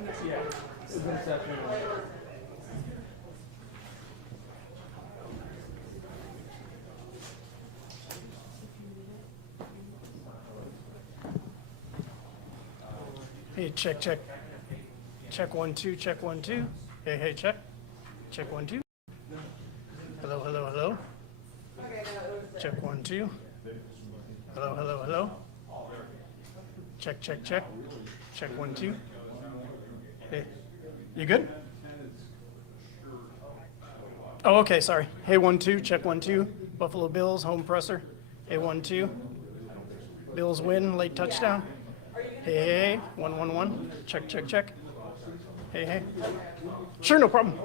Yeah, it's been exceptional. Hey, check, check. Check 1 2, check 1 2. Hey, hey, check. Check 1 2. Hello, hello, hello. Check 1 2. Hello, hello, hello. Check, check, check. Check 1 2. Hey, you good? Oh, okay, sorry. Hey, 1 2, check 1 2. Buffalo Bills, home presser. Hey, 1 2. Bills win, late touchdown. Hey, hey, hey, 1 1 1. Check, check, check. Hey, hey. Sure, no problem.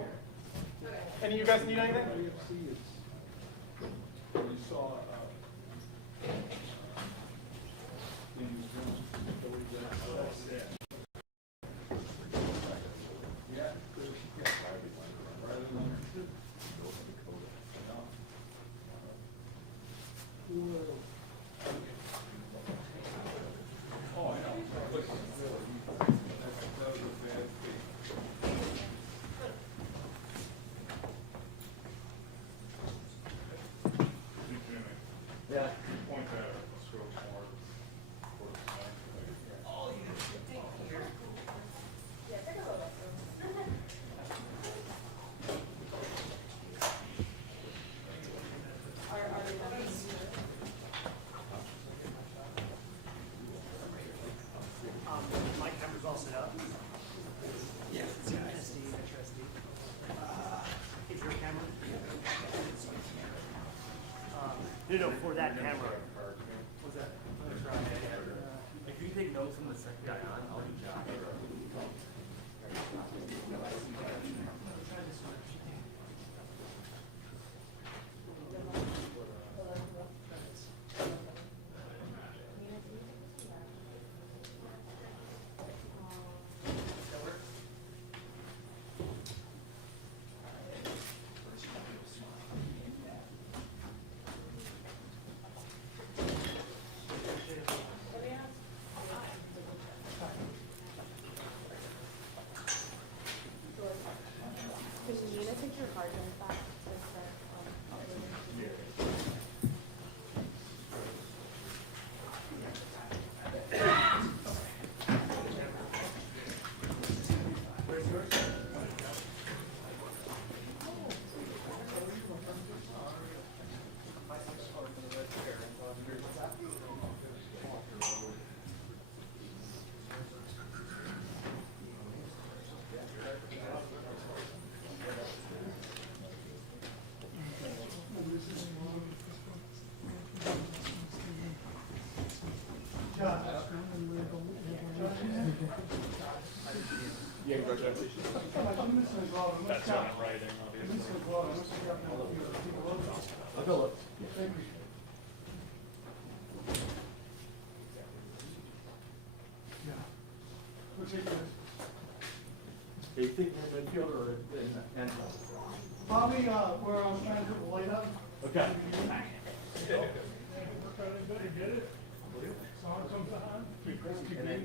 Any of you guys need anything? My camera's all set up. Yeah. It's your camera? No, for that camera. What's that? If you take notes from the second guy on, I'll do Josh. Yeah, congratulations. That's on writing, obviously. I'll go look. Thank you. Do you think in midfield or in end? Probably where I was trying to put the light up. Okay. Get it? Song comes on. And then,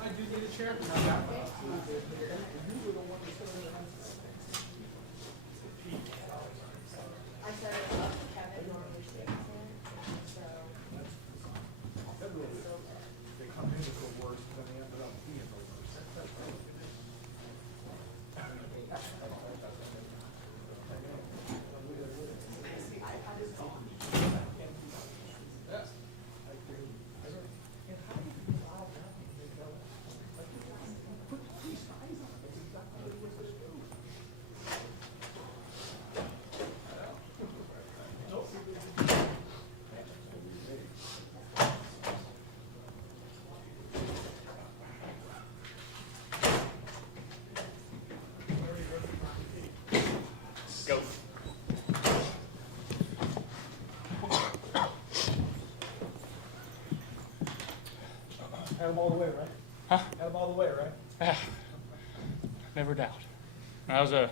I do need a chair. I set it up, Kevin normally stays in, so. They come in with the worst, then they ended up being the worst. Go. Had them all the way, right? Huh? Had them all the way, right? Yeah, never doubt. That was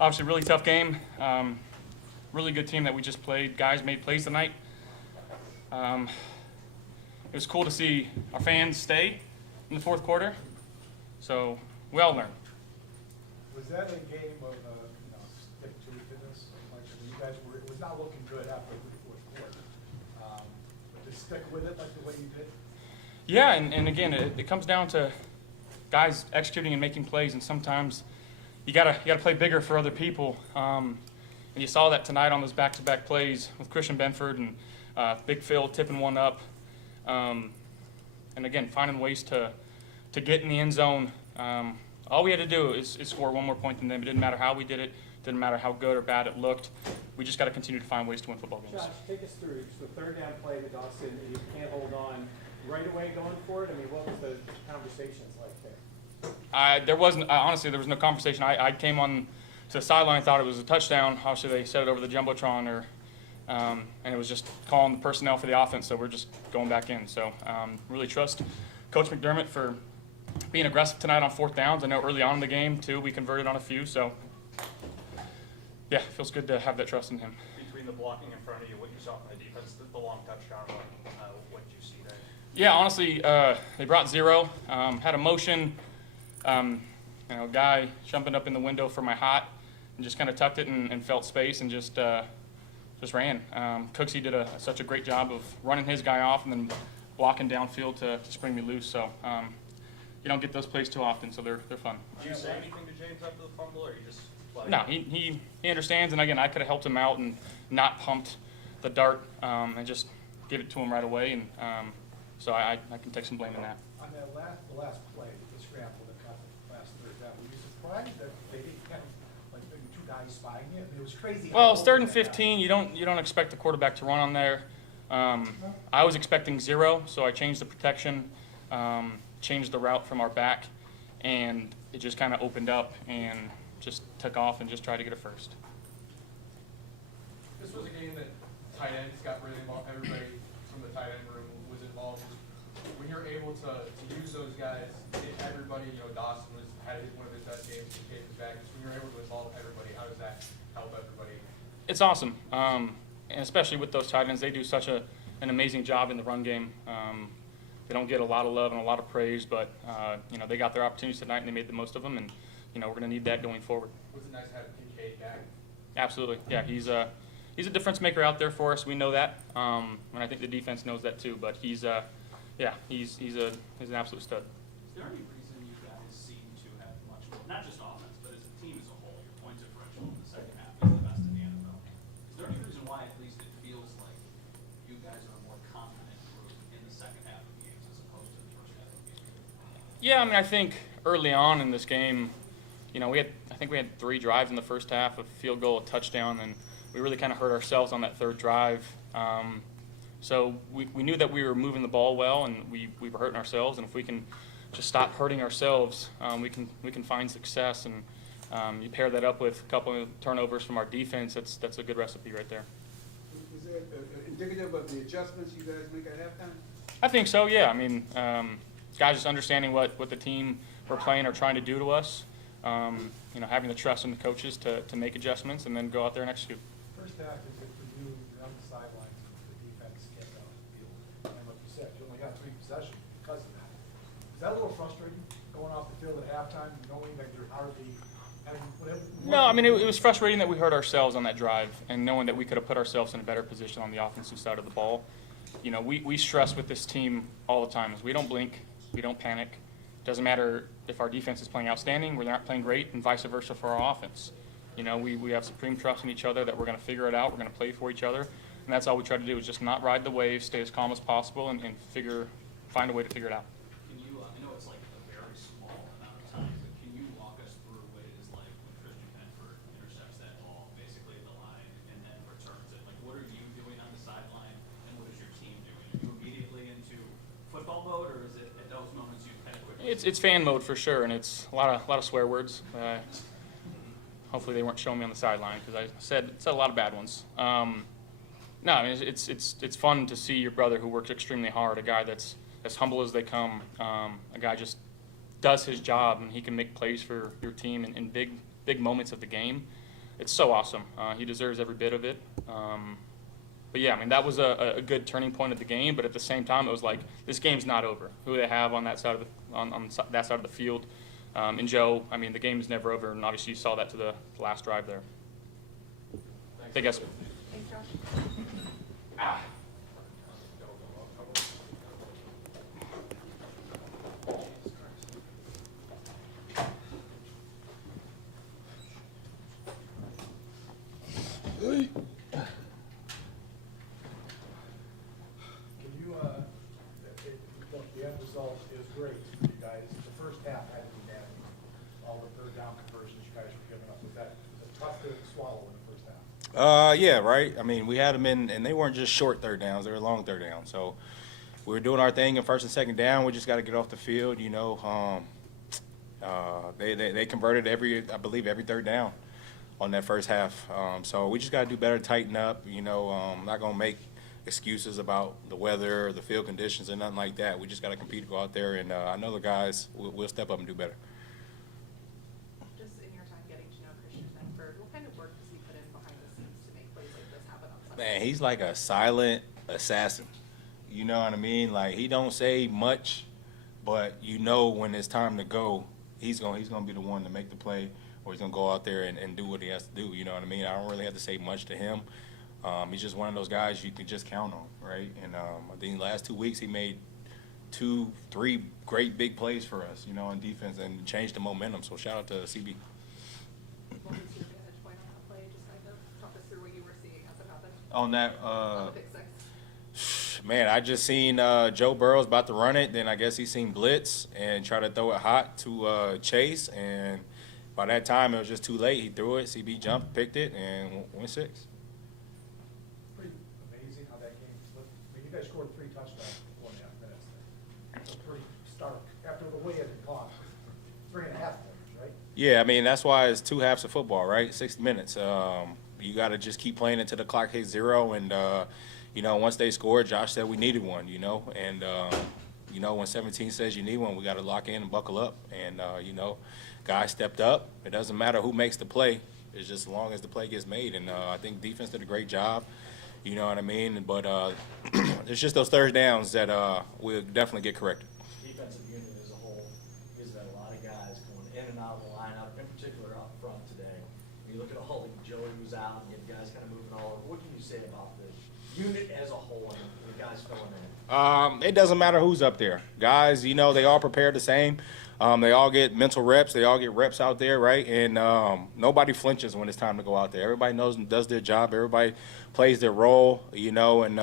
obviously a really tough game. Really good team that we just played. Guys made plays tonight. It was cool to see our fans stay in the fourth quarter. So we all learned. Was that a game of, stick to itiveness? Like, you guys were, it was not looking good after the fourth quarter. But to stick with it like the way you did? Yeah, and again, it comes down to guys executing and making plays, and sometimes you gotta play bigger for other people. And you saw that tonight on those back-to-back plays with Christian Benford and Big Phil tipping one up. And again, finding ways to get in the end zone. All we had to do is score one more point than them. It didn't matter how we did it. Didn't matter how good or bad it looked. We just got to continue to find ways to win football games. Josh, take us through the third down play to Dawson, and you can't hold on right away going for it. I mean, what was the conversations like there? There wasn't honestly. There was no conversation. I came on to the sideline, thought it was a touchdown. Obviously, they said it over the jumbotron, and it was just calling the personnel for the offense. So we're just going back in. So really trust Coach McDermott for being aggressive tonight on fourth downs. I know early on in the game too, we converted on a few. So yeah, it feels good to have that trust in him. Between the blocking in front of you, what you saw from the defense, the long touchdown run, what did you see there? Yeah, honestly, they brought zero. Had a motion, guy jumping up in the window for my hot, and just kind of tucked it and felt space and just ran. Cooksey did such a great job of running his guy off and then blocking downfield to spring me loose. So you don't get those plays too often, so they're fun. Did you say anything to James after the fumble, or you just? No, he understands, and again, I could have helped him out and not pumped the dart and just give it to him right away, and so I can take some blame in that. On that the last play, the scramble that got the last third down, were you surprised that they didn't have like maybe two guys spying it? It was crazy. Well, it's 3rd and 15. You don't expect the quarterback to run on there. I was expecting zero, so I changed the protection, changed the route from our back, and it just kind of opened up and just took off and just tried to get it first. This was a game that tight ends got really involved. Everybody from the tight end room was involved. When you're able to use those guys, everybody, Dawson had one of his best games. He came back. When you're able to involve everybody, how does that help everybody? It's awesome, and especially with those tight ends, they do such an amazing job in the run game. They don't get a lot of love and a lot of praise, but they got their opportunities tonight and they made the most of them, and we're going to need that going forward. Was it nice to have Kincaid back? Absolutely, yeah. He's a difference maker out there for us. We know that, and I think the defense knows that too. But he's an absolute stud. Is there any reason you guys seem to have much more, not just offense, but as a team as a whole, your point differential in the second half is the best in the NFL? Is there any reason why at least it feels like you guys are a more confident group in the second half of games as opposed to the first half of games? Yeah, I mean, I think early on in this game, you know, I think we had 3 drives in the first half, a field goal, a touchdown, and we really kind of hurt ourselves on that 3rd drive. So we knew that we were moving the ball well, and we were hurting ourselves. And if we can just stop hurting ourselves, we can find success. And you pair that up with a couple of turnovers from our defense. That's a good recipe right there. Is that indicative of the adjustments you guys make at halftime? I think so. Yeah. I mean, guys just understanding what the team we're playing are trying to do to us. You know, having the trust in the coaches to make adjustments and then go out there and execute. First half is it for you, you're on the sidelines, the defense can't get on the field. And like you said, you only got 3 possessions because of that. Is that a little frustrating, going off the field at halftime, knowing that you're hardly having whatever? No, I mean, it was frustrating that we hurt ourselves on that drive and knowing that we could have put ourselves in a better position on the offensive side of the ball. You know, we stress with this team all the time is we don't blink, we don't panic. Doesn't matter if our defense is playing outstanding, we're not playing great, and vice versa for our offense. You know, we have supreme trust in each other that we're going to figure it out, we're going to play for each other, and that's all we try to do is just not ride the wave, stay as calm as possible, and find a way to figure it out. Can you, I know it's like a very small amount of time, but can you walk us through what it is like when Christian Benford intercepts that ball, basically at the line, and then returns it? Like, what are you doing on the sideline, and what is your team doing? Are you immediately into football mode, or is it at those moments you kind of quickly? It's fan mode for sure, and it's a lot of swear words. Hopefully they weren't showing me on the sideline because I said a lot of bad ones. No, I mean it's fun to see your brother who works extremely hard, a guy that's as humble as they come, a guy just does his job and he can make plays for your team in big moments of the game. It's so awesome. He deserves every bit of it. But yeah, I mean that was a good turning point of the game. But at the same time, it was like this game's not over. Who they have on that side of the on that side of the field, and Joe. I mean the game is never over, and obviously you saw that to the last drive there. Big guess. Thanks, Josh. Can you, look, the end result is great for you guys. The first half had to be bad. All the 3rd down conversions you guys were giving up. Was it tough to swallow in the first half? Yeah, right. I mean, we had them in, and they weren't just short 3rd downs; they were long 3rd downs. So we were doing our thing in 1st and 2nd down. We just got to get off the field. You know, they converted I believe every 3rd down on that first half. So we just got to do better, tighten up. You know, not gonna make excuses about the weather, or the field conditions, and nothing like that. We just got to compete, go out there, and I know the guys will step up and do better. Just in your time getting to know Christian Benford, what kind of work does he put in behind the scenes to make plays like this happen on Sunday? Man, he's like a silent assassin. You know what I mean? Like he don't say much, but you know when it's time to go, he's gonna be the one to make the play, or he's gonna go out there and do what he has to do. You know what I mean? I don't really have to say much to him. He's just one of those guys you can just count on, right? And I think the last 2 weeks he made 2-3 great big plays for us, you know, on defense and changed the momentum. So shout out to CB. What was your vantage point on that play? Just kind of talk us through what you were seeing as it happened. On that, On the pick six. man, I just seen Joe Burrow's about to run it. Then I guess he seen blitz and try to throw it hot to Chase. And by that time, it was just too late. He threw it. CB jumped, picked it, and went 6. Pretty amazing how that game flipped. I mean, you guys scored 3 touchdowns in 4.5 minutes. It's pretty stark after the way it had gone. 3.5 minutes, right? Yeah, I mean, that's why it's 2 halves of football, right? 60 minutes. You got to just keep playing until the clock hits 0. And, you know, once they scored, Josh said we needed one, you know. And, you know, when 17 says you need one, we got to lock in and buckle up. And, you know, guys stepped up. It doesn't matter who makes the play. It's just as long as the play gets made. And I think defense did a great job, you know what I mean? But it's just those 3rd downs that we'll definitely get corrected. Defensive unit as a whole, because that a lot of guys going in and out of the lineup, in particular up front today. When you look at all the Joey was out, and you had guys kind of moving all over. What can you say about the unit as a whole and the guys filling in? It doesn't matter who's up there. Guys, you know, they all prepare the same. They all get mental reps. They all get reps out there, right? And nobody flinches when it's time to go out there. Everybody knows and does their job. Everybody plays their role, you know, and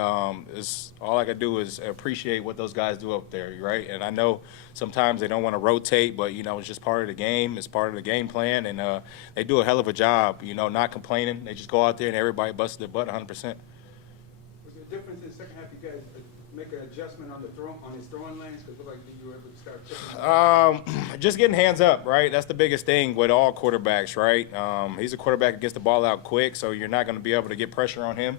it's, all I can do is appreciate what those guys do up there, right? And I know sometimes they don't want to rotate, but, you know, it's just part of the game. It's part of the game plan, and they do a hell of a job, you know, not complaining. They just go out there and everybody busts their butt 100%. Was there a difference in the second half? You guys make an adjustment on his throwing lanes, because it looked like you were able to start checking Just getting hands up, right? That's the biggest thing with all quarterbacks, right? He's a quarterback that gets the ball out quick, so you're not going to be able to get pressure on him.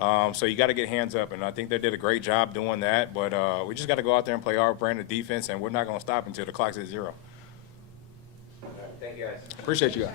So you got to get hands up, and I think they did a great job doing that. But we just got to go out there and play our brand of defense, and we're not going to stop until the clock's at 0. Thank you, guys. Appreciate you guys.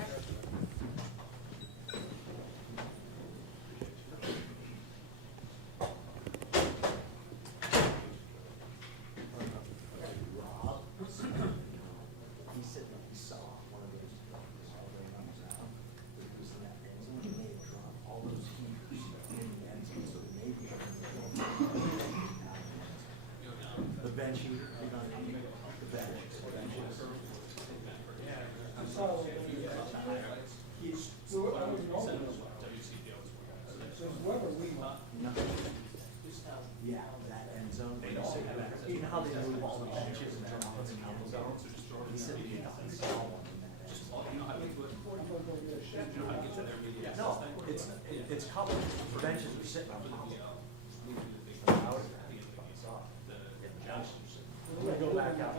It's covered. Benches are sitting on top. We're gonna go back out.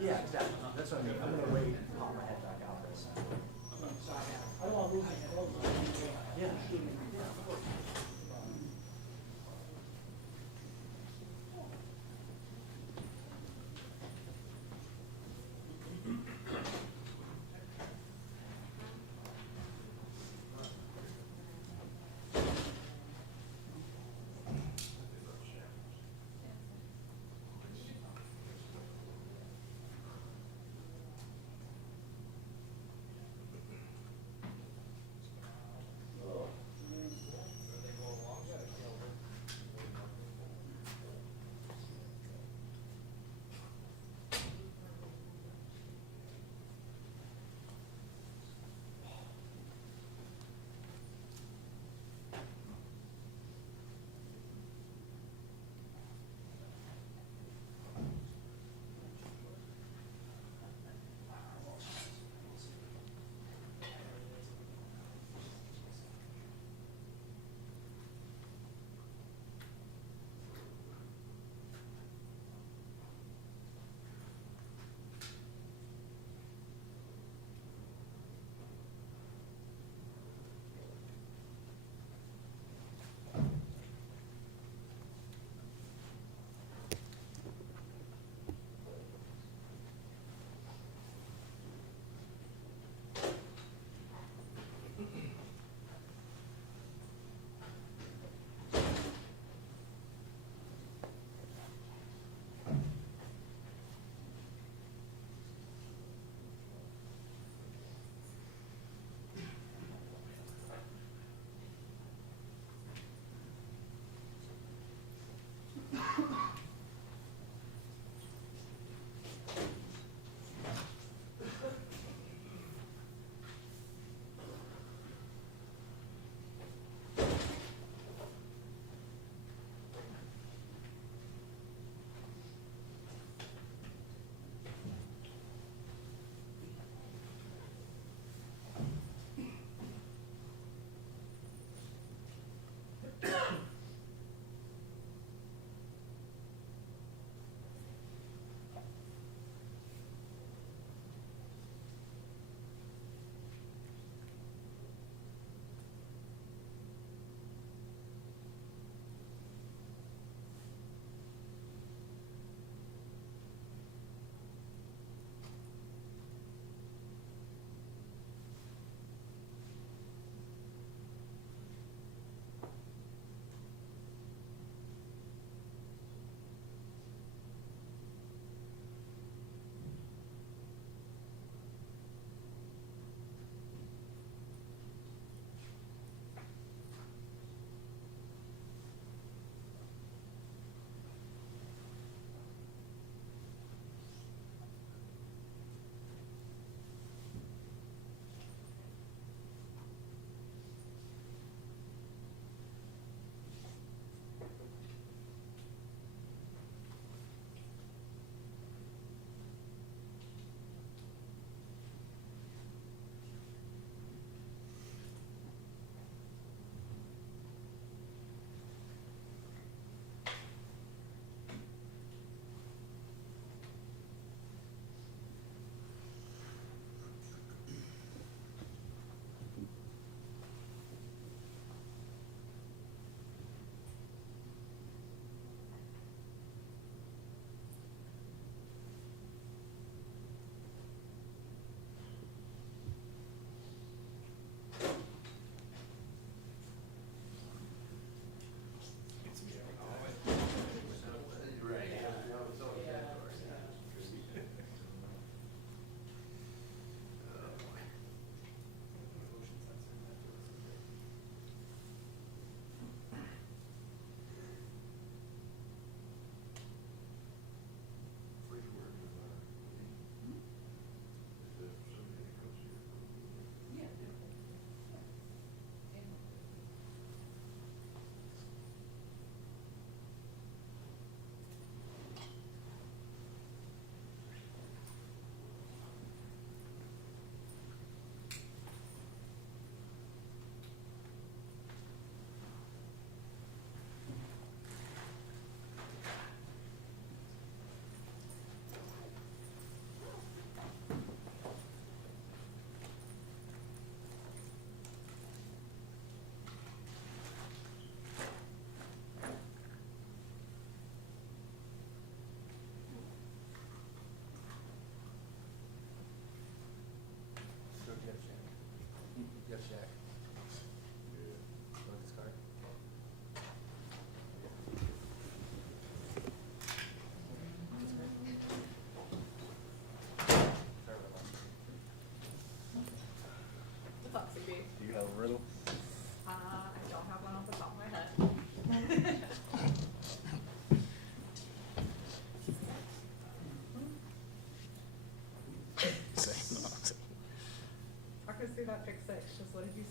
Yeah, exactly. That's what I mean. I'm gonna wait and pop my head back out this side. Yeah.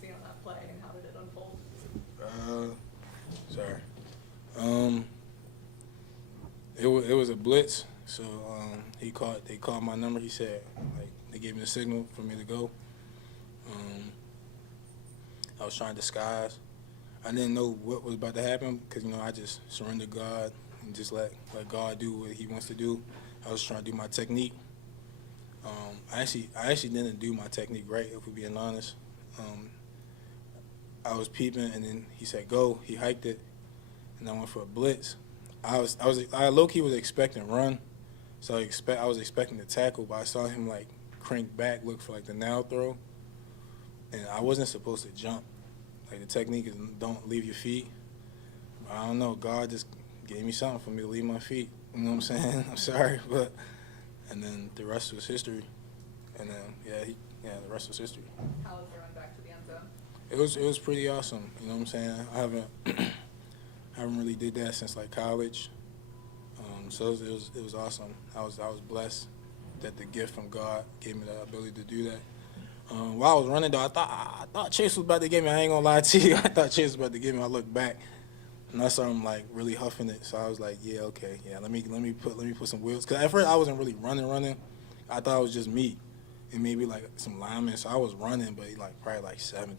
see on that play, and how did it unfold? Sorry. It was a blitz. So they called my number. He said, like, they gave me the signal for me to go. I was trying to disguise. I didn't know what was about to happen because, you know, I just surrendered God and just let God do what he wants to do. I was trying to do my technique. I actually didn't do my technique right, if we're being honest. I was peeping, and then he said, go. He hiked it, and I went for a blitz. I low-key was expecting run, so I was expecting to tackle, but I saw him, like, crank back, look for, like, the now throw, and I wasn't supposed to jump. Like, the technique is don't leave your feet. I don't know. God just gave me something for me to leave my feet. You know what I'm saying? I'm sorry, but and then the rest was history. And then the rest was history. How was the run back to the end zone? It was pretty awesome. You know what I'm saying? I haven't really did that since like college. So it was awesome. I was blessed that the gift from God gave me the ability to do that. While I was running, though, I thought Chase was about to get me. I ain't gonna lie to you. I thought Chase was about to get me. I looked back, and I saw him like really huffing it. So I was like, yeah, okay, yeah. Let me put some wheels. Cause at first I wasn't really running. I thought it was just me and maybe like some linemen. So I was running, but like probably like 70.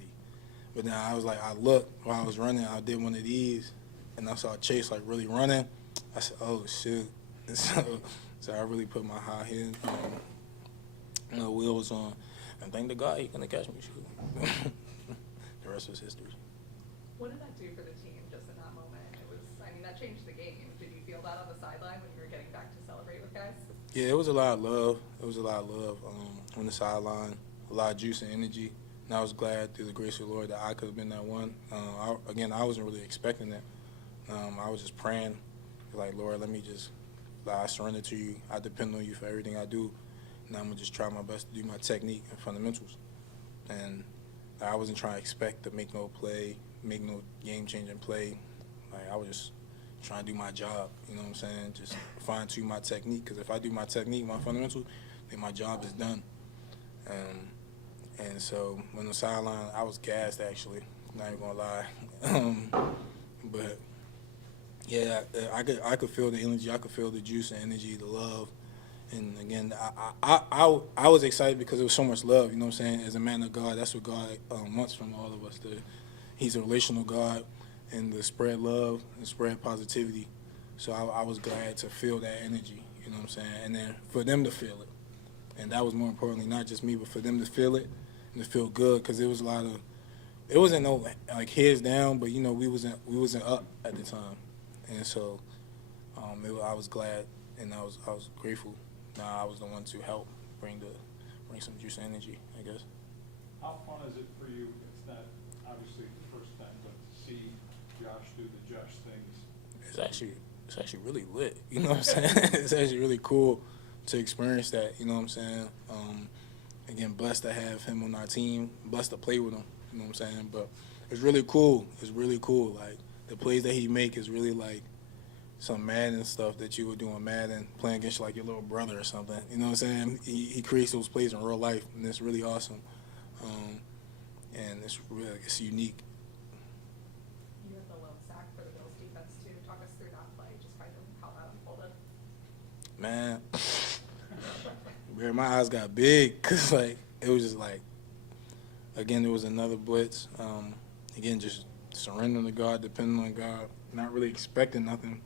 But then I was like, I looked while I was running. I did one of these, and I saw Chase like really running. I said, oh shoot. And so I really put my high head wheels on. And thank the God he gonna catch me. Shoot. The rest was history. What did that do for the team just in that moment? That changed the game. Did you feel that on the sideline when you were getting back to celebrate with guys? Yeah, it was a lot of love. On the sideline, a lot of juice and energy. And I was glad through the grace of the Lord that I could have been that one. I wasn't really expecting that. I was just praying, like, Lord, I surrender to you. I depend on you for everything I do. And I'm going to just try my best to do my technique and fundamentals. And I wasn't trying to expect to make no play, make no game-changing play. Like, I was just trying to do my job, you know what I'm saying? Just fine-tune my technique, because if I do my technique, my fundamentals, then my job is done. And so when the sideline, I was gassed, actually, not even going to lie. But, yeah, I could feel the energy. I could feel the juice and energy, the love. And again, I was excited because there was so much love, you know what I'm saying? As a man of God, that's what God wants from all of us. He's a relational God, and to spread love and spread positivity. So I was glad to feel that energy, you know what I'm saying? And then for them to feel it. And that was more importantly, not just me, but for them to feel it and to feel good, because it wasn't no like heads down, but you know, we wasn't up at the time. And so I was glad, and I was grateful. I was the one to help bring some juice and energy, I guess. How fun is it for you? It's not obviously the first time, but to see Josh do the Josh things. It's actually really lit. You know what I'm saying? It's actually really cool to experience that. You know what I'm saying? Again, blessed to have him on our team. Blessed to play with him. You know what I'm saying? But it's really cool. It's really cool. Like the plays that he make is really like some Madden stuff that you would do in Madden, playing against like your little brother or something. You know what I'm saying? He creates those plays in real life, and it's really awesome. And it's unique. You had the lone sack for the Bills defense too. Talk us through that play, just kind of how that unfolded. Man, my eyes got big because like it was just like, again, there was another blitz. Again, just surrendering to God, depending on God, not really expecting nothing.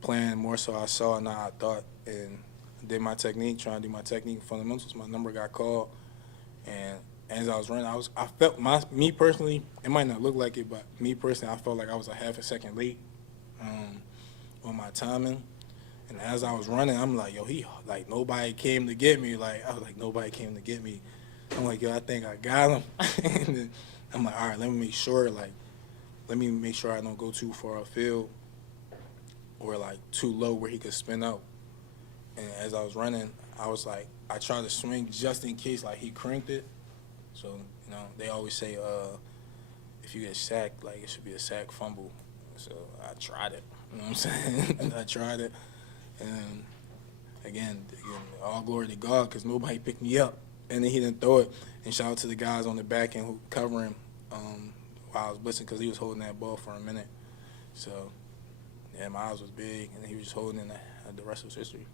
Playing more so I saw and not I thought, and did my technique, trying to do my technique fundamentals. My number got called, and as I was running, I felt me personally, it might not look like it, but me personally, I felt like I was a half a second late on my timing. And as I was running, I'm like, yo, nobody came to get me. I was like, nobody came to get me. I'm like, yo, I think I got him. And then I'm like, all right, let me make sure I don't go too far afield or like too low where he could spin out. And as I was running, I was like, I tried to swing just in case like he cranked it. So, you know, they always say if you get sacked, like it should be a sack fumble. So I tried it. You know what I'm saying? I tried it. And again, all glory to God, because nobody picked me up. and then he didn't throw it. And shout out to the guys on the back end who covering while I was blitzing because he was holding that ball for a minute. So, yeah, my eyes was big, and he was just holding it, and the rest was history.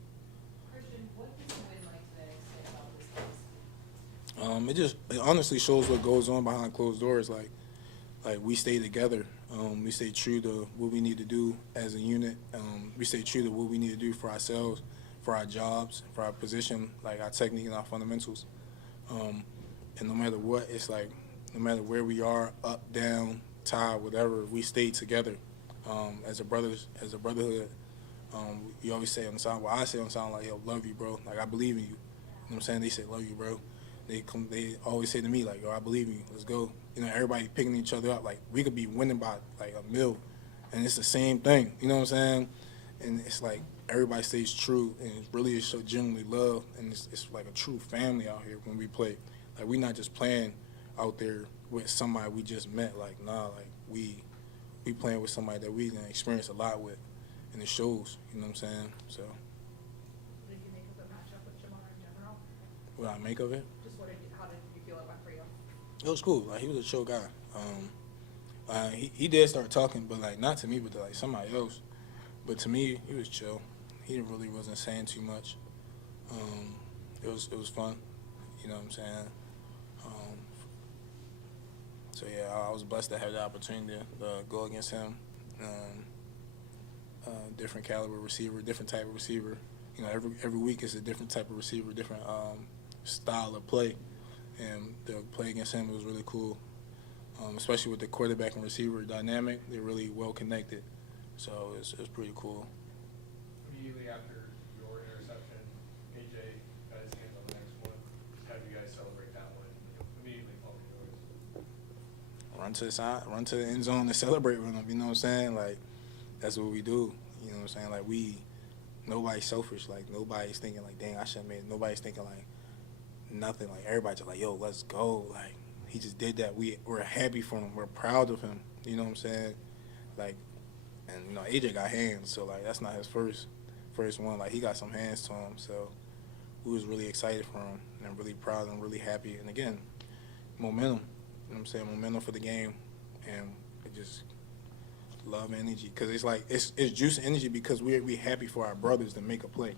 Christian, what does a win like today say about this place? It honestly shows what goes on behind closed doors. Like we stay together. We stay true to what we need to do as a unit. We stay true to what we need to do for ourselves, for our jobs, for our position, like our technique and our fundamentals. And no matter what, it's like no matter where we are, up, down, tie, whatever, we stay together as a brotherhood. You always say on the sound, well, I say on the sound like, yo, love you, bro. Like, I believe in you. You know what I'm saying? They say, love you, bro. They always say to me, like, yo, I believe in you. Let's go. You know, everybody picking each other up. Like, we could be winning by, like, a mil, and it's the same thing. You know what I'm saying? And it's like everybody stays true, and it really is so genuinely love, and it's like a true family out here when we play. Like, we're not just playing out there with somebody we just met. Like, nah, like, we playing with somebody that we done experienced a lot with, and it shows. You know what I'm saying? So. What did you make of the matchup with Jamar in general? What I make of it? Just how did you feel it went for you? It was cool. Like, he was a chill guy. He did start talking, but like not to me, but to like somebody else. But to me, he was chill. He really wasn't saying too much. It was fun. You know what I'm saying? So yeah, I was blessed to have the opportunity to go against him. Different caliber receiver, different type of receiver. You know, every week is a different type of receiver, different style of play. And the play against him was really cool, especially with the quarterback and receiver dynamic. They're really well connected, so it was pretty cool. Immediately after your interception, AJ got his hands on the next one. How did you guys celebrate that one? Immediately following yours. Run to the side, run to the end zone and celebrate with them. You know what I'm saying? Like, that's what we do. You know what I'm saying? Like, nobody's selfish. Like, nobody's thinking like, dang, I should have made it. Nobody's thinking like nothing. Like, everybody's just like, yo, let's go. Like, he just did that. We're happy for him. We're proud of him. You know what I'm saying? Like, and you know, AJ got hands, so like that's not his first one. Like, he got some hands to him, so we was really excited for him and really proud and really happy. And again, momentum. You know what I'm saying? Momentum for the game, and it just love and energy, because it's like it's juice and energy because we happy for our brothers to make a play. You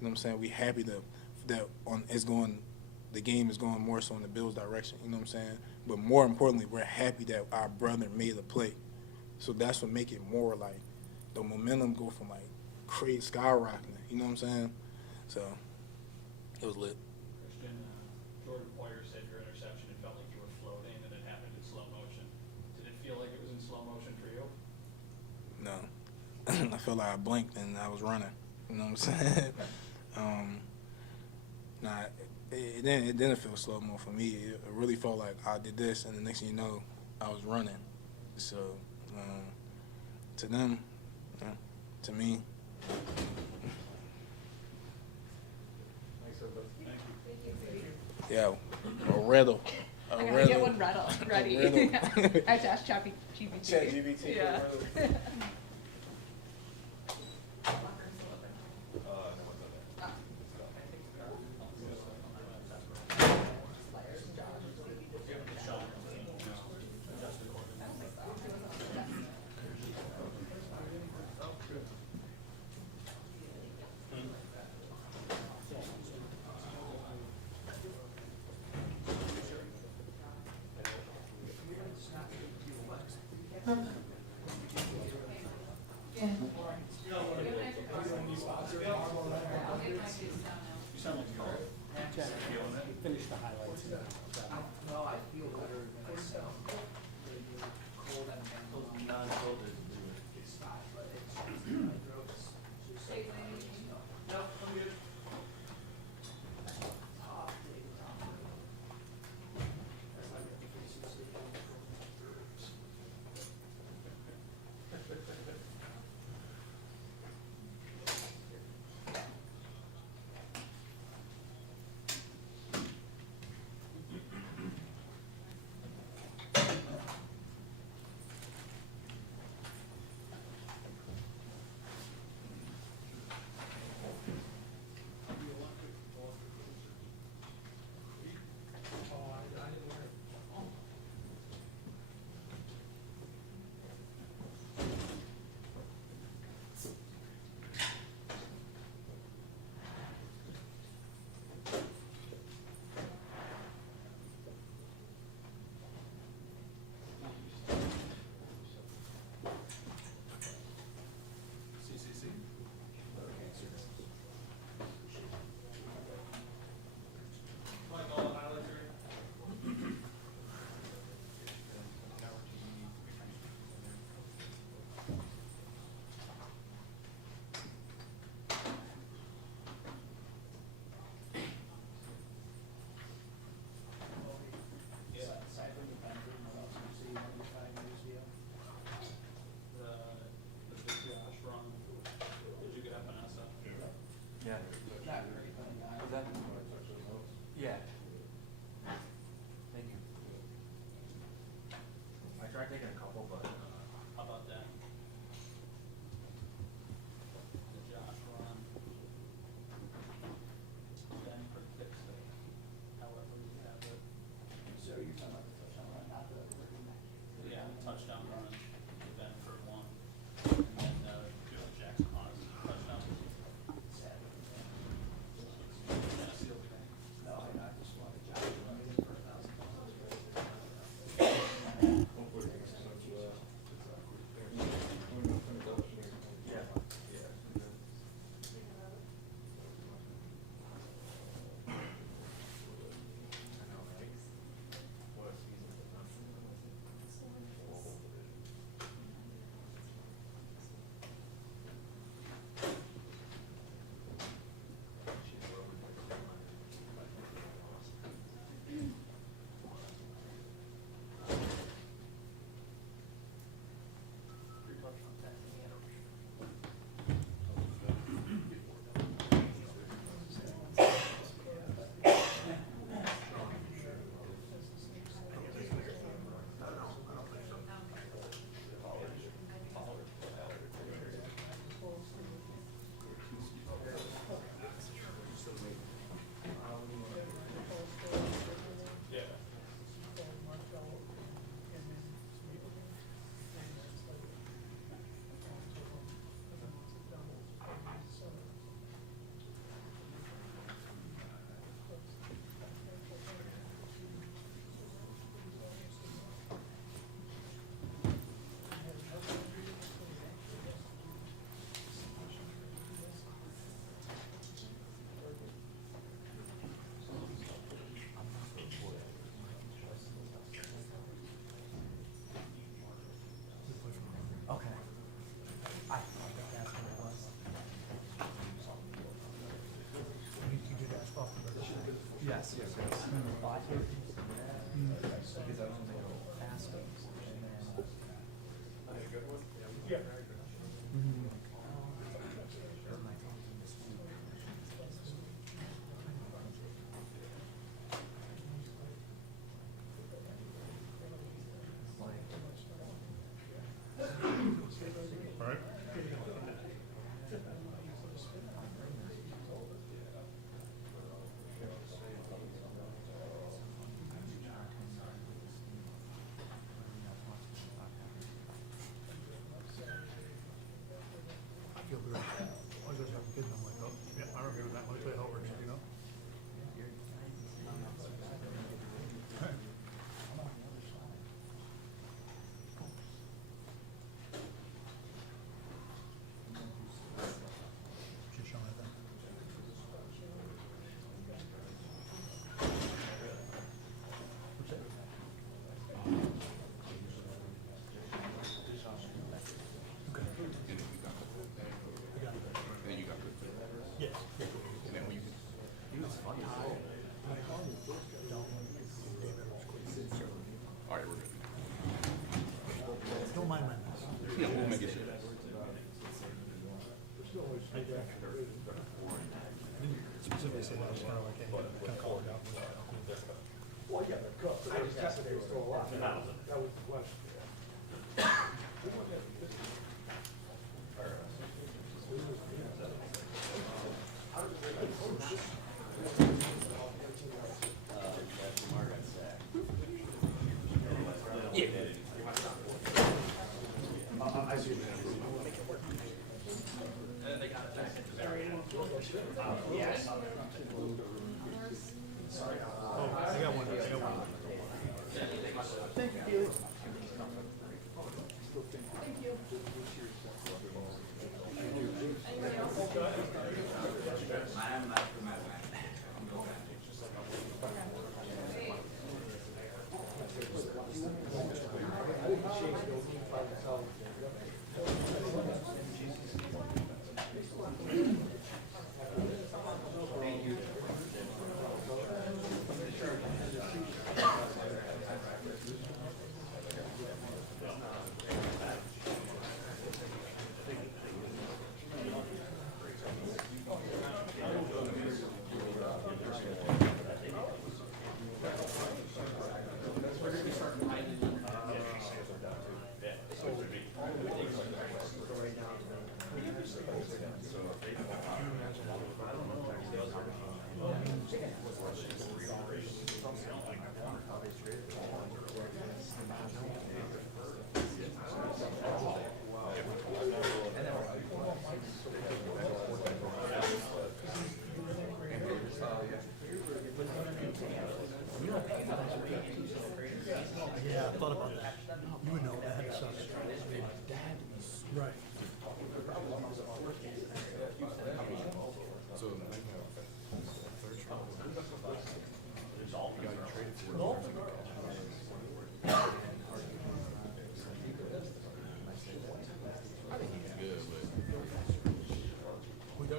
know what I'm saying? We happy the game is going more so in the Bills' direction. You know what I'm saying? But more importantly, we're happy that our brother made a play. So that's what make it more like the momentum go from like crazy skyrocketing. You know what I'm saying? So it was lit. Christian, Jordan Poyer said your interception, it felt like you were floating and it happened in slow motion. Did it feel like it was in slow motion for you? No. I felt like I blinked and I was running. You know what I'm saying? It didn't feel slow-mo for me. It really felt like I did this, and the next thing you know, I was running. So, to them, to me. Yeah, a riddle. I gotta get one ready. I have to ask ChatGPT. ChatGPT. Yeah. Finish the highlights. No, I feel better than myself. Cold and non-cold is but it's my throat's just like, no, I'm good. Yeah. Not very good. Was that? Yeah. Thank you. I tried taking a couple, but. How about that? The Josh run. Benford fixed it. However you have it. So you're talking about the touchdown run, not the. Yeah, touchdown run, the Benford one. And then, Jackson Haas touchdown. Yeah, sealed the game. No, I just wanted Josh to run it for 1,000 dollars. Yes, yes, yes. Well, yeah, the cook, I just tested they were still alive. That was the question. Okay,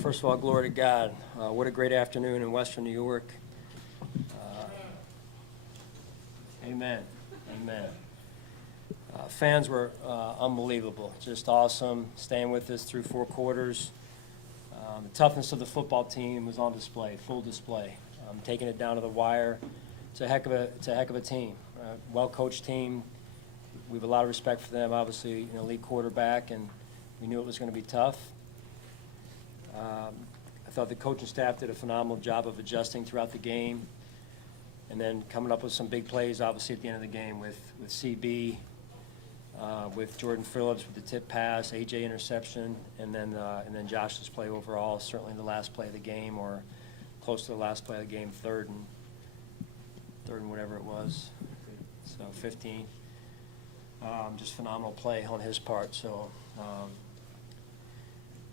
first of all, glory to God. What a great afternoon in Western New York. Amen. Amen. Fans were unbelievable, just awesome, staying with us through 4 quarters. The toughness of the football team was on display, full display, taking it down to the wire. It's a heck of a team, well-coached team. We have a lot of respect for them. Obviously, an elite quarterback, and we knew it was going to be tough. I thought the coaching staff did a phenomenal job of adjusting throughout the game, and then coming up with some big plays, obviously, at the end of the game with CB, with Jordan Phillips with the tip pass, AJ interception, and then Josh's play overall, certainly the last play of the game, or close to the last play of the game, third and whatever it was, so 15. Just phenomenal play on his part. So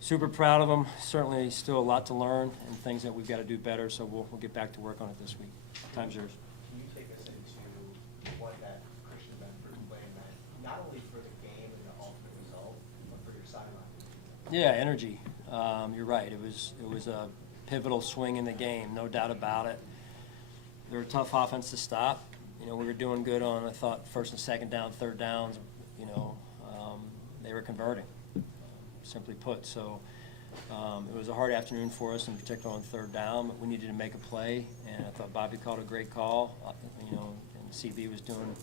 super proud of him. Certainly still a lot to learn and things that we've got to do better. So we'll get back to work on it this week. Time's yours. Can you take us into what that Christian Benford play meant, not only for the game and the ultimate result, but for your sideline? Yeah, energy. You're right. It was a pivotal swing in the game, no doubt about it. They're a tough offense to stop. You know, we were doing good on, I thought, first and second down, third downs. You know, they were converting, simply put. So it was a hard afternoon for us, in particular on third down. But we needed to make a play, and I thought Bobby called a great call. You know, and CB was doing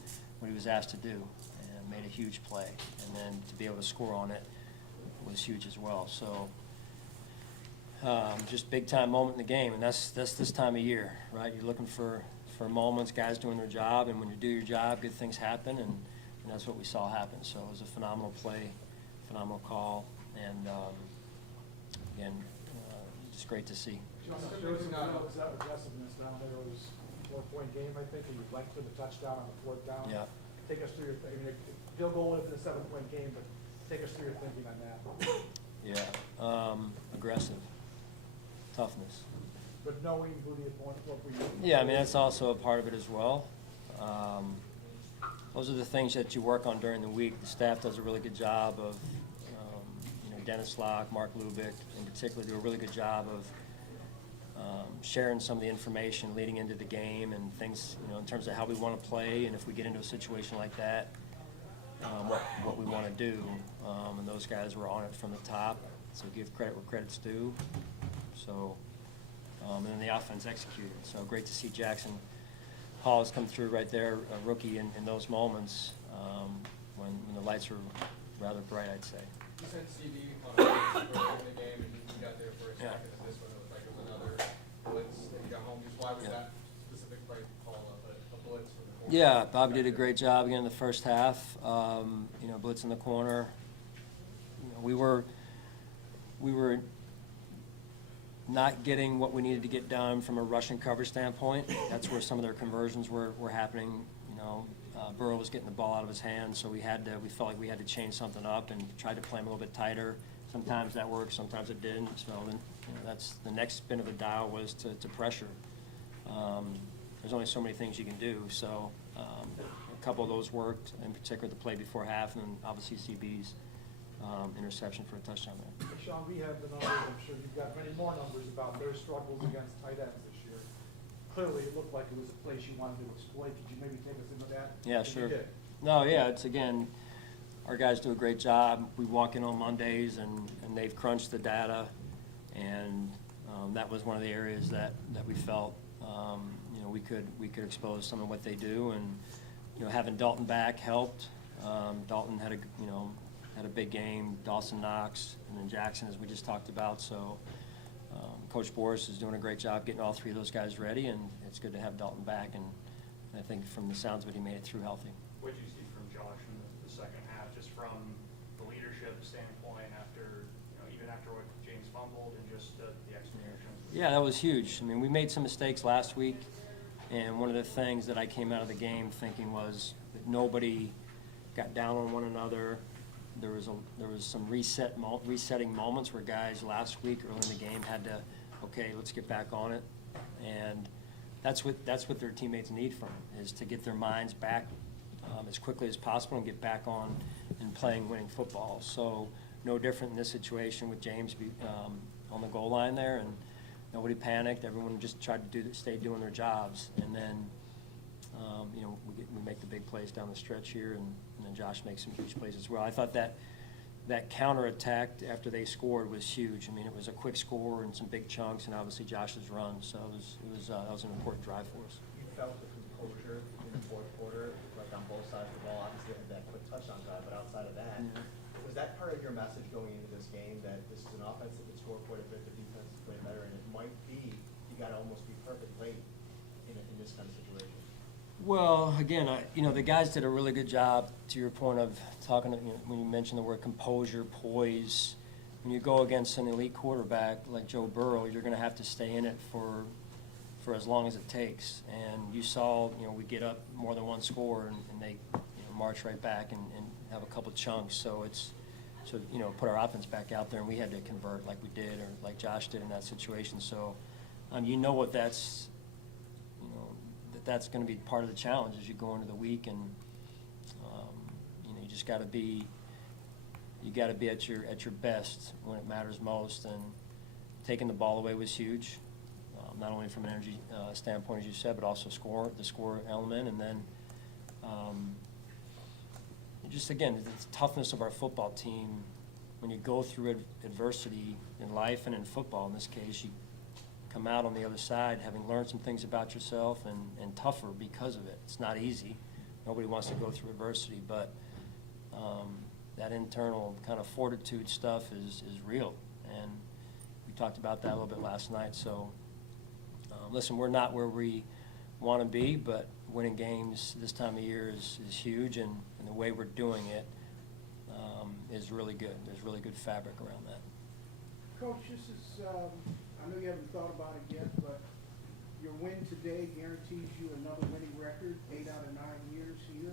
what he was asked to do and made a huge play. And then to be able to score on it was huge as well. So just big time moment in the game, and that's this time of year, right? You're looking for moments, guys doing their job, and when you do your job, good things happen, and that's what we saw happen. So it was a phenomenal play, phenomenal call, and again, just great to see. Sean, there was that aggressiveness down there. It was a 4-point game, I think, and you went for the touchdown on the 4th down. Yeah. Take us through your, I mean, field goal would have been a 7-point game, but take us through your thinking on that. Yeah, aggressive, toughness. But knowing who the opponent, what were you? Yeah, I mean, that's also a part of it as well. Those are the things that you work on during the week. The staff does a really good job of, you know, Dennis Locke, Mark Lubick in particular do a really good job of sharing some of the information leading into the game and things, you know, in terms of how we want to play, and if we get into a situation like that, what we want to do. And those guys were on it from the top, so give credit where credit's due. So. And then the offense executed. So great to see Jackson Hall has come through right there, a rookie in those moments when the lights were rather bright, I'd say. You said CD on the game, and you got there for a second, and this one it looked like it was another blitz that you got home. Just why was that specific play called a blitz for the corner? Yeah, Bobby did a great job again in the first half. You know, blitz in the corner. You know, we were not getting what we needed to get done from a rushing coverage standpoint. That's where some of their conversions were happening. You know, Burrow was getting the ball out of his hands, so we felt like we had to change something up and try to play him a little bit tighter. Sometimes that worked, sometimes it didn't. So then, you know, that's the next spin of the dial was to pressure. There's only so many things you can do. So a couple of those worked, in particular the play before half, and then obviously CB's interception for a touchdown there. Sean, we have the numbers, I'm sure you've got many more numbers about their struggles against tight ends this year. Clearly, it looked like it was a place you wanted to exploit. Could you maybe take us into that? Yeah, sure. No, yeah, it's again, our guys do a great job. We walk in on Mondays and they've crunched the data, and that was one of the areas that we felt you know, we could expose some of what they do, and you know, having Dalton back helped. Dalton had a big game, Dawson Knox, and then Jackson, as we just talked about. So Coach Boris is doing a great job getting all three of those guys ready, and it's good to have Dalton back. And I think from the sounds of it, he made it through healthy. What did you see from Josh in the second half, just from the leadership standpoint after, you know, even after what James fumbled and just the execution? Yeah, that was huge. I mean, we made some mistakes last week, and one of the things that I came out of the game thinking was that nobody got down on one another. there was some resetting moments where guys last week early in the game had to, okay, let's get back on it, and that's what their teammates need from them, is to get their minds back as quickly as possible and get back on and playing winning football. So no different in this situation with James on the goal line there, and nobody panicked. Everyone just tried to stay doing their jobs, and then we make the big plays down the stretch here, and then Josh makes some huge plays as well. I thought that counterattack after they scored was huge. I mean, it was a quick score and some big chunks, and obviously Josh's run. So that was an important drive for us. You felt the composure in the fourth quarter, like on both sides of the ball. Obviously, had that quick touchdown drive, but outside of that, was that part of your message going into this game, that this is an offense that can score quite a bit, the defense is playing better, and it might be you got to almost be perfect late in this kind of situation? Well, again, the guys did a really good job, to your point of talking, when you mentioned the word composure, poise. When you go against an elite quarterback like Joe Burrow, you're going to have to stay in it for as long as it takes. And you saw, we get up more than one score, and they march right back and have a couple chunks. So put our offense back out there, and we had to convert like we did, or like Josh did in that situation. So what that's going to be part of the challenge as you go into the week, and you just got to be at your best when it matters most. And taking the ball away was huge, not only from an energy standpoint, as you said, but also the score element, and then just again the toughness of our football team. When you go through adversity in life and in football, in this case, you come out on the other side having learned some things about yourself and tougher because of it. It's not easy. Nobody wants to go through adversity, but that internal kind of fortitude stuff is real, and we talked about that a little bit last night. So listen, we're not where we want to be, but winning games this time of year is huge, and the way we're doing it is really good. There's really good fabric around that. Coach, this is I know you haven't thought about it yet, but your win today guarantees you another winning record, 8 out of 9 years here.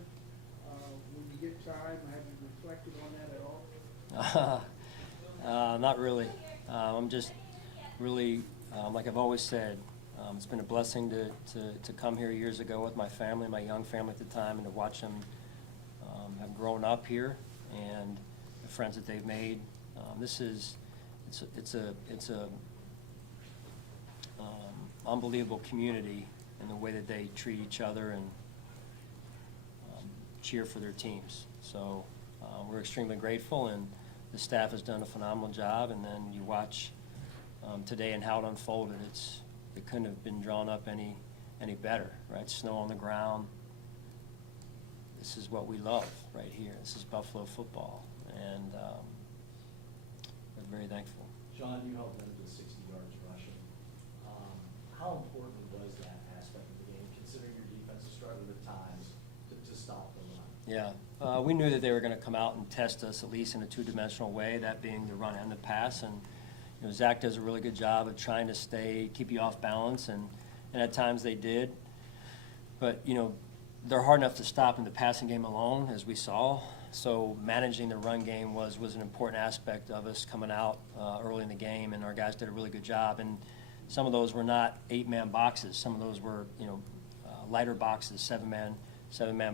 When you get time, have you reflected on that at all? Not really. I'm just really, like I've always said, it's been a blessing to come here years ago with my family, my young family at the time, and to watch them have grown up here and the friends that they've made. It's a unbelievable community in the way that they treat each other and cheer for their teams. So we're extremely grateful, and the staff has done a phenomenal job. And then you watch today and how it unfolded. It couldn't have been drawn up any better, right? Snow on the ground. This is what we love right here. This is Buffalo football, and we're very thankful. Sean, you helped them to 60 yards rushing. How important was that aspect of the game, considering your defense has struggled at times to stop the run? Yeah, we knew that they were going to come out and test us, at least in a two-dimensional way, that being the run and the pass. And Zach does a really good job of trying to keep you off balance, and at times they did. But they're hard enough to stop in the passing game alone, as we saw. So managing the run game was an important aspect of us coming out early in the game, and our guys did a really good job. And some of those were not 8-man boxes. Some of those were lighter boxes, 7-man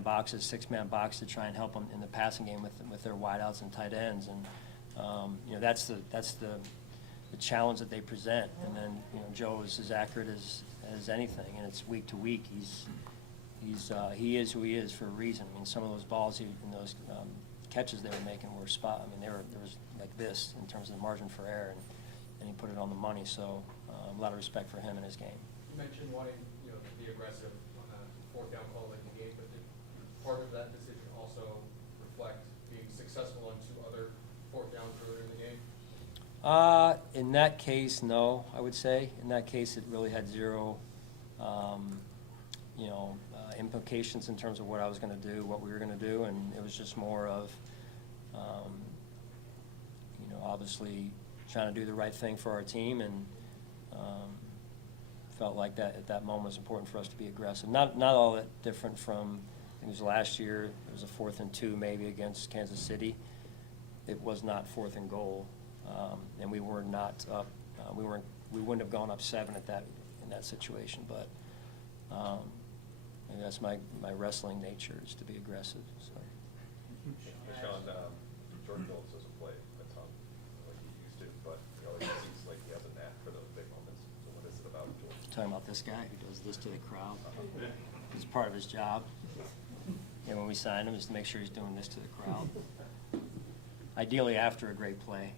boxes, 6-man boxes, to try and help them in the passing game with their wideouts and tight ends. And that's the challenge that they present. And then Joe is as accurate as anything, and it's week to week. He is who he is for a reason. I mean, some of those balls and those catches they were making were spot. I mean, there was like this in terms of the margin for error, and he put it on the money. So a lot of respect for him and his game. You mentioned wanting to be aggressive on a fourth down call like the game, but did part of that decision also reflect being successful on 2 other fourth downs earlier in the game? In that case, no, I would say. In that case, it really had zero implications in terms of what I was going to do, what we were going to do, and it was just more of, obviously trying to do the right thing for our team, and felt like that at that moment was important for us to be aggressive. Not all that different from, I think it was last year. It was a 4th and 2 maybe against Kansas City, it was not 4th and goal, and we were not up. We wouldn't have gone up 7 in that situation. But and that's my wrestling nature, is to be aggressive. So. Sean, Jordan Phillips doesn't play a ton like he used to, but it seems like he has a knack for those big moments. So what is it about Jordan? Talking about this guy who does this to the crowd. It's part of his job. And when we signed him, is to make sure he's doing this to the crowd. Ideally after a great play.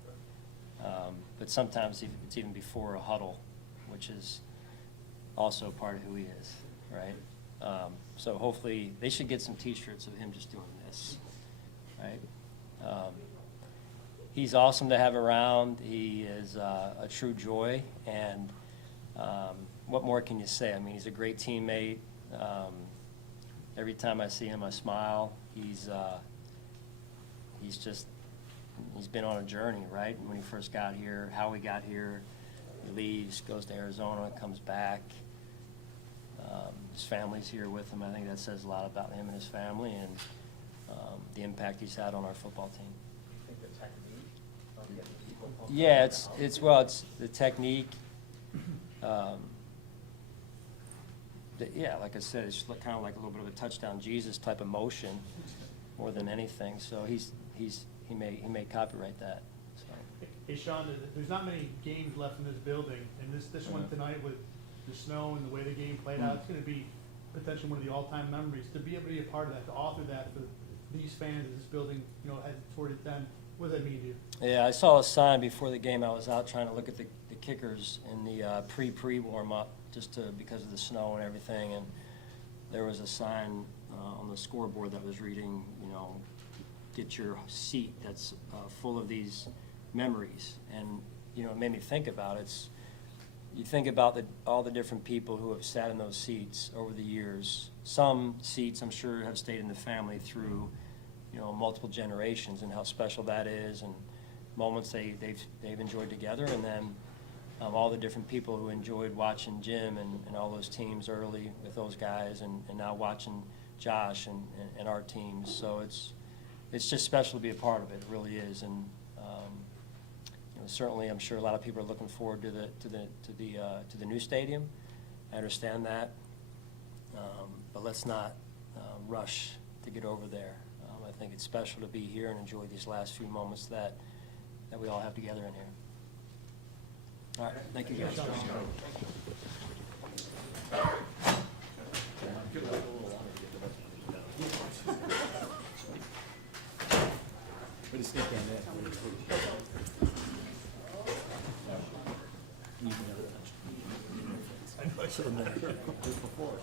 But sometimes it's even before a huddle, which is also part of who he is, right? So hopefully they should get some T-shirts of him just doing this, right? He's awesome to have around. He is a true joy, and what more can you say? I mean, he's a great teammate. Every time I see him, I smile. He's been on a journey, right? When he first got here, how he got here, he leaves, goes to Arizona, comes back. His family's here with him. I think that says a lot about him and his family, and the impact he's had on our football team. I think the technique of getting people pumped Yeah, up it's the technique. Yeah, like I said, it's kind of like a little bit of a touchdown Jesus type of motion more than anything. So he may copyright that. So. Hey Sean, there's not many games left in this building, and this one tonight with the snow and the way the game played out, it's going to be potentially one of the all-time memories. To be able to be a part of that, to author that for these fans of this building, as toward its end, what does that mean to you? Yeah, I saw a sign before the game. I was out trying to look at the kickers in the pre-warm-up just because of the snow and everything, and there was a sign on the scoreboard that was reading, get your seat that's full of these memories. And, it made me think about it. You think about all the different people who have sat in those seats over the years. Some seats, I'm sure, have stayed in the family through, multiple generations, and how special that is, and moments they've enjoyed together, and then all the different people who enjoyed watching Jim and all those teams early with those guys, and now watching Josh and our teams. So it's just special to be a part of it. It really is, and certainly I'm sure a lot of people are looking forward to the new stadium. I understand that, but let's not rush to get over there. I think it's special to be here and enjoy these last few moments that we all have together in here. All right, thank you guys. I know I should have done it before.